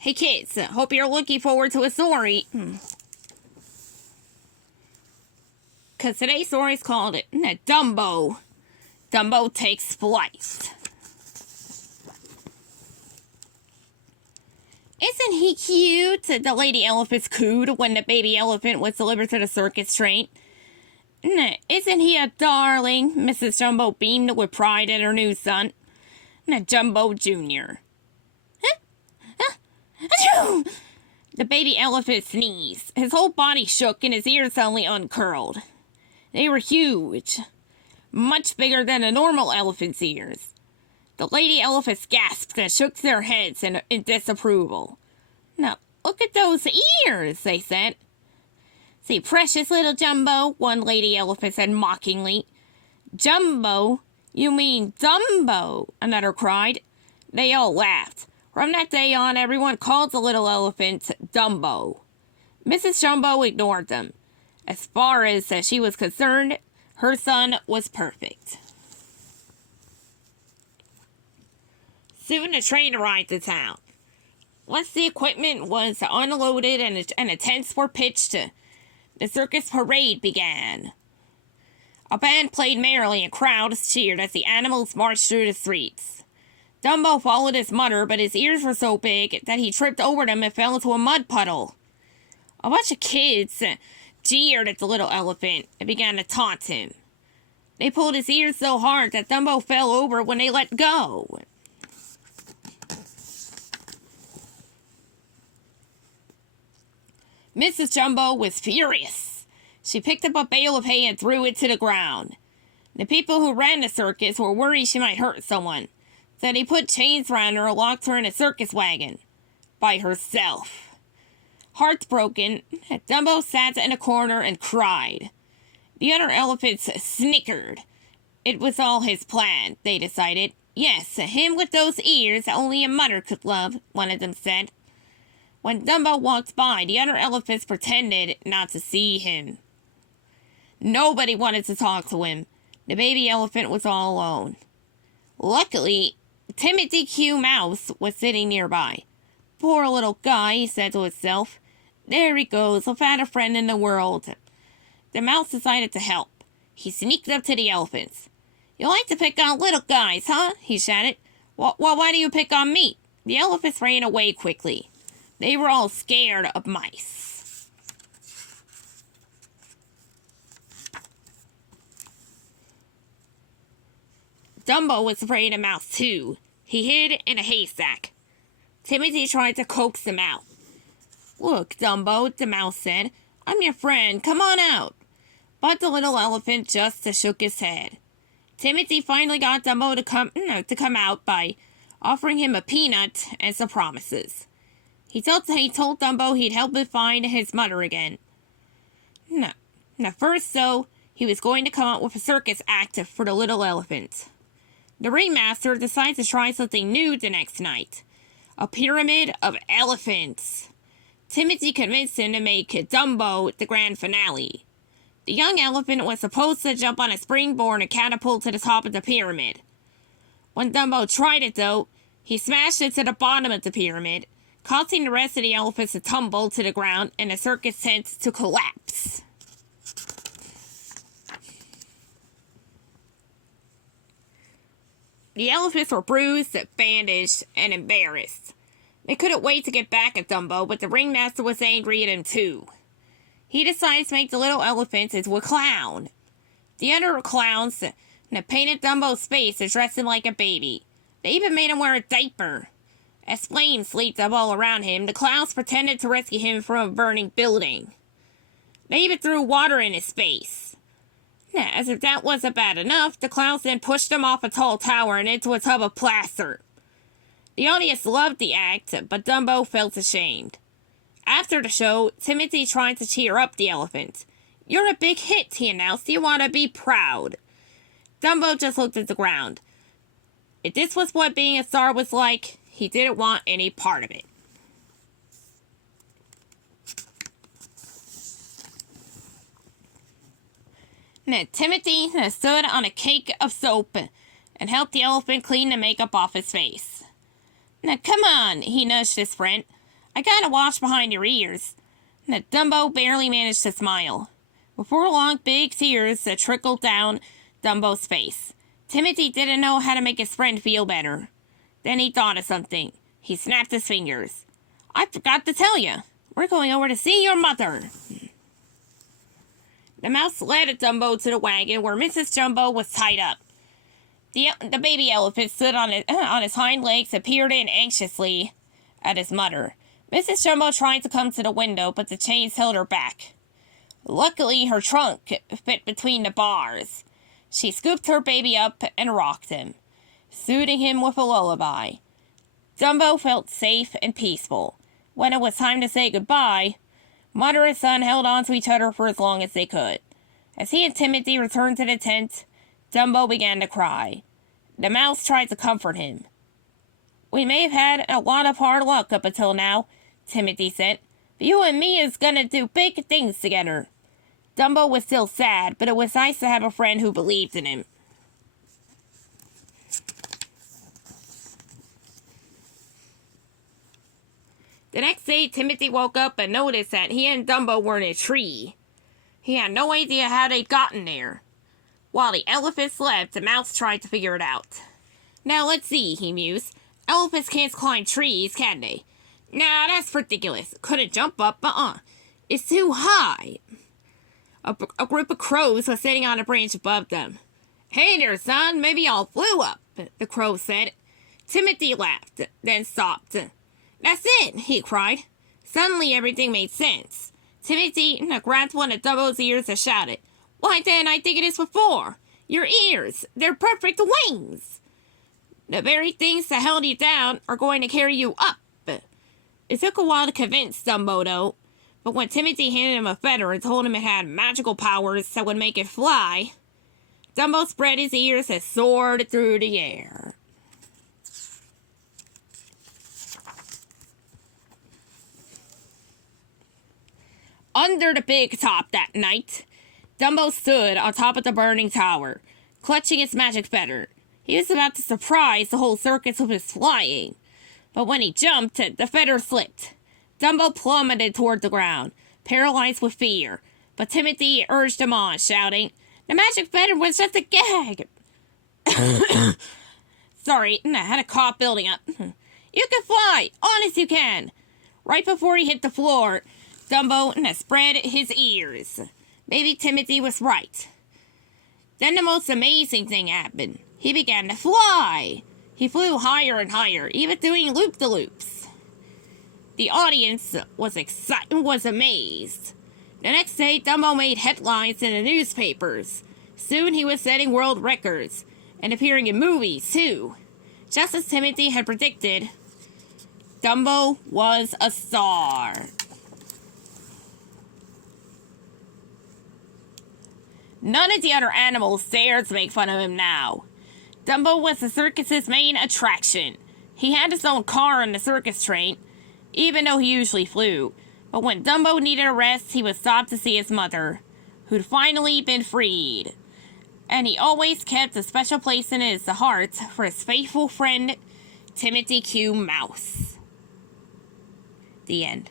Hey kids, hope you're looking forward to a story. Because today's story is called Dumbo. Dumbo Takes Flight. Isn't he cute? The lady elephants cooed when the baby elephant was delivered to the circus train. Isn't he a darling? Mrs. Jumbo beamed with pride at her new son. Jumbo Jr. The baby elephant sneezed. His whole body shook and his ears suddenly uncurled. They were huge, much bigger than a normal elephant's ears. The lady elephants gasped and shook their heads in disapproval. Now, look at those ears, they said. See, precious little Jumbo, one lady elephant said mockingly. Jumbo? You mean Dumbo, another cried. They all laughed. From that day on, everyone called the little elephant Dumbo. Mrs. Jumbo ignored them. As far as she was concerned, her son was perfect. Soon the train arrived in town. Once the equipment was unloaded and the tents were pitched, the circus parade began. A band played merrily and crowds cheered as the animals marched through the streets. Dumbo followed his mother, but his ears were so big that he tripped over them and fell into a mud puddle. A bunch of kids jeered at the little elephant and began to taunt him. They pulled his ears so hard that Dumbo fell over when they let go. Mrs. Jumbo was furious. She picked up a bale of hay and threw it to the ground. The people who ran the circus were worried she might hurt someone, so they put chains around her and locked her in a circus wagon. By herself. Heartbroken, Dumbo sat in a corner and cried. The other elephants snickered. It was all his plan, they decided. Yes, him with those ears that only a mother could love, one of them said. When Dumbo walked by, the other elephants pretended not to see him. Nobody wanted to talk to him. The baby elephant was all alone. Luckily, Timothy Q. Mouse was sitting nearby. Poor little guy, he said to himself. There he goes, I've had a friend in the world. The mouse decided to help. He sneaked up to the elephants. You like to pick on little guys, huh? He shouted. Well, why do you pick on me? The elephants ran away quickly. They were all scared of mice. Dumbo was afraid of Mouse too. He hid in a haystack. Timothy tried to coax him out. Look, Dumbo, the mouse said. I'm your friend. Come on out. But the little elephant just shook his head. Timothy finally got Dumbo to come out by offering him a peanut and some promises. He told Dumbo he'd help him find his mother again. Now first, though, he was going to come up with a circus act for the little elephant. The ringmaster decided to try something new the next night. A pyramid of elephants. Timothy convinced him to make Dumbo the grand finale. The young elephant was supposed to jump on a springboard and catapult to the top of the pyramid. When Dumbo tried it, though, he smashed it to the bottom of the pyramid, causing the rest of the elephants to tumble to the ground and the circus tent to collapse. The elephants were bruised, bandaged, and embarrassed. They couldn't wait to get back at Dumbo, but the ringmaster was angry at him too. He decided to make the little elephant into a clown. The other clowns painted Dumbo's face and dressed him like a baby. They even made him wear a diaper. As flames leaped up all around him, the clowns pretended to rescue him from a burning building. They even threw water in his face. As if that wasn't bad enough, the clowns then pushed him off a tall tower and into a tub of plaster. The audience loved the act, but Dumbo felt ashamed. After the show, Timothy tried to cheer up the elephant. You're a big hit, he announced. You want to be proud. Dumbo just looked at the ground. If this was what being a star was like, he didn't want any part of it. Timothy stood on a cake of soap and helped the elephant clean the makeup off his face. Now, come on, he nudged his friend. I gotta wash behind your ears. And Dumbo barely managed to smile. Before long, big tears trickled down Dumbo's face. Timothy didn't know how to make his friend feel better. Then he thought of something. He snapped his fingers. I forgot to tell you. We're going over to see your mother. The mouse led Dumbo to the wagon where Mrs. Jumbo was tied up. The baby elephant stood on his hind legs and peered in anxiously at his mother. Mrs. Jumbo tried to come to the window, but the chains held her back. Luckily, her trunk fit between the bars. She scooped her baby up and rocked him, soothing him with a lullaby. Dumbo felt safe and peaceful. When it was time to say goodbye, mother and son held on to each other for as long as they could. As he and Timothy returned to the tent, Dumbo began to cry. The mouse tried to comfort him. We may have had a lot of hard luck up until now, Timothy said, but you and me is gonna do big things together. Dumbo was still sad, but it was nice to have a friend who believed in him. The next day, Timothy woke up and noticed that he and Dumbo were in a tree. He had no idea how they'd gotten there. While the elephant slept, the mouse tried to figure it out. Now let's see, he mused. Elephants can't climb trees, can they? Nah, that's ridiculous. Couldn't jump up, It's too high. A group of crows was sitting on a branch above them. Hey there, son, maybe I'll flew up, the crow said. Timothy laughed, then stopped. That's it, he cried. Suddenly everything made sense. Timothy grabbed one of Dumbo's ears and shouted, Why didn't I think of this before? Your ears, they're perfect wings. The very things that held you down are going to carry you up. It took a while to convince Dumbo, though. But when Timothy handed him a feather and told him it had magical powers that would make it fly, Dumbo spread his ears and soared through the air. Under the big top that night, Dumbo stood on top of the burning tower, clutching its magic feather. He was about to surprise the whole circus with his flying. But when he jumped, the feather slipped. Dumbo plummeted toward the ground, paralyzed with fear. But Timothy urged him on, shouting, The magic feather was just a gag. Sorry, I had a cough building up. You can fly! Honest you can! Right before he hit the floor, Dumbo spread his ears. Maybe Timothy was right. Then the most amazing thing happened. He began to fly. He flew higher and higher, even doing loop-de-loops. The audience was amazed. The next day, Dumbo made headlines in the newspapers. Soon he was setting world records and appearing in movies, too. Just as Timothy had predicted, Dumbo was a star. None of the other animals dared to make fun of him now. Dumbo was the circus's main attraction. He had his own car on the circus train, even though he usually flew. But when Dumbo needed a rest, he would stop to see his mother, who'd finally been freed. And he always kept a special place in his heart for his faithful friend, Timothy Q. Mouse. The end.